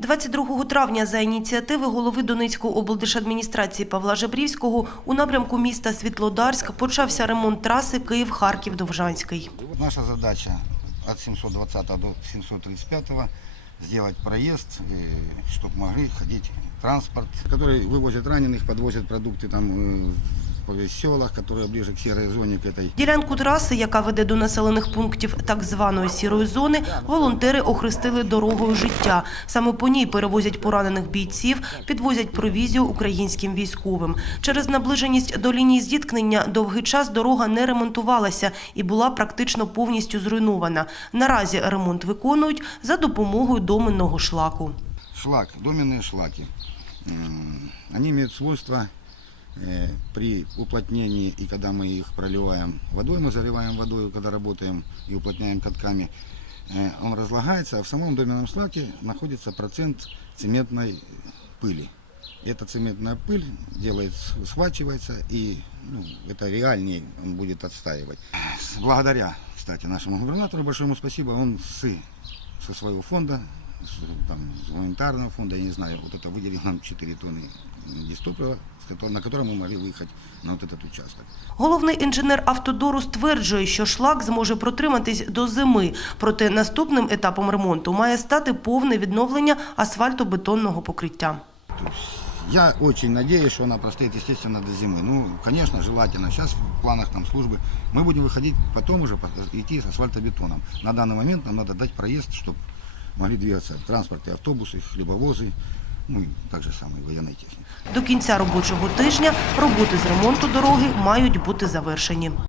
22 травня за ініціативи голови Донецької облдержадміністрації Павла Жебрівського у напрямку міста Світлодарськ почався ремонт траси Київ-Харків-Довжанський. Наша задача от 720 до 735 сделать проезд, чтобы могли ходить транспорт, который вывозит раненых, подвозит продукты там в селах, которые ближе к серой зоне, к этой. Ділянку траси, яка веде до населених пунктів так званої сірої зони, волонтери охрестили дорогою життя. Саме по ній перевозять поранених бійців, підвозять провізію українським військовим. Через наближеність до лінії зіткнення довгий час дорога не ремонтувалася і була практично повністю зруйнована. Наразі ремонт виконують за допомогою доменного шлаку. Шлак, доменные шлаки, они имеют свойство при уплотнении, и когда мы их проливаем водой, мы заливаем водой, когда работаем и уплотняем катками, он разлагается, а в самом доменном шлаке находится процент цементной пыли. Эта цементная пыль схвачивается, и это реальнее он будет отстаивать. Благодаря, кстати, нашему губернатору большому спасибо, он со своего фонда, там, с гуманитарного фонда, я не знаю, вот это выделил нам 4 тонны дистоплива, на котором мы могли выехать на вот этот участок. Головний інженер автодору стверджує, що шлак зможе протриматись до зими. Проте наступним етапом ремонту має стати повне відновлення асфальтобетонного покриття. Я очень надеюсь, что она простоит, естественно, до зимы. Ну, конечно, желательно. Сейчас в планах там службы мы будем выходить, потом уже идти с асфальтобетоном. На данный момент нам надо дать проезд, чтобы могли двигаться транспорты, автобусы, хлібовози, ну і так же саме воєнна техніка. До кінця робочого тижня роботи з ремонту дороги мають бути завершені.